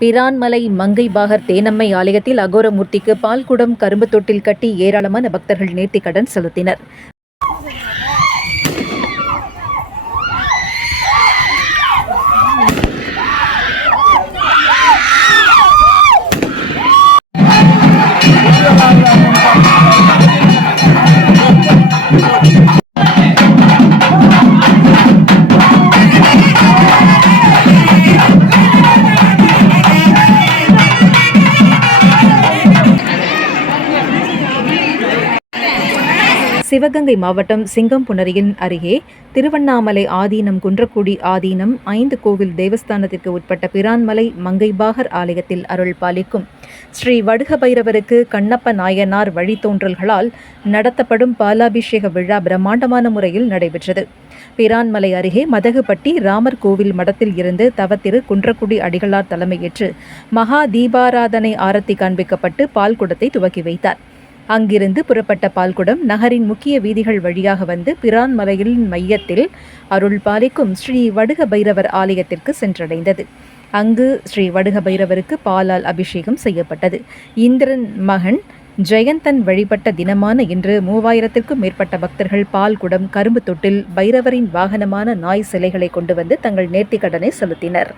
பிரான்மலை மங்கை பாகர் தேனம்மை ஆலயத்தில் அகோரமூர்த்திக்கு பால்குடம் கரும்பு தொட்டில் கட்டி ஏராளமான பக்தர்கள் நேர்த்திக்கடன் செலுத்தினர். சிவகங்கை மாவட்டம் சிங்கம்புணரியின் அருகே திருவண்ணாமலை ஆதீனம் குன்றக்குடி ஆதீனம் 5 கோவில் தேவஸ்தானத்திற்கு உட்பட்ட பிரான்மலை மங்கைபாகர் ஆலயத்தில் அருள் பாலிக்கும் ஸ்ரீ வடுக பைரவருக்கு கண்ணப்ப நாயனார் வழித்தோன்றல்களால் நடத்தப்படும் பாலாபிஷேக விழா பிரம்மாண்டமான முறையில் நடைபெற்றது. பிரான்மலை அருகே மதகுப்பட்டி ராமர் கோவில் மடத்தில் இருந்து தவத்திரு குன்றக்குடி அடிகளார் தலைமையேற்று மகா தீபாராதனை ஆரத்தி காண்பிக்கப்பட்டு பால்குடத்தை துவக்கி வைத்தார். அங்கிருந்து புறப்பட்ட பால்குடம் நகரின் முக்கிய வீதிகள் வழியாக வந்து பிரான்மலையில் மையத்தில் அருள் பாலிக்கும் ஸ்ரீ வடுக பைரவர் ஆலயத்திற்கு சென்றடைந்தது. அங்கு ஸ்ரீ வடுக பைரவருக்கு பாலால் அபிஷேகம் செய்யப்பட்டது. இந்திரன் மகன் ஜெயந்தன் வழிபட்ட தினமான இன்று 3000க்கும் மேற்பட்ட பக்தர்கள் பால்குடம் கரும்பு தொட்டில் பைரவரின் வாகனமான நாய் சிலைகளை கொண்டு வந்து தங்கள் நேர்த்திக்கடனை செலுத்தினர்.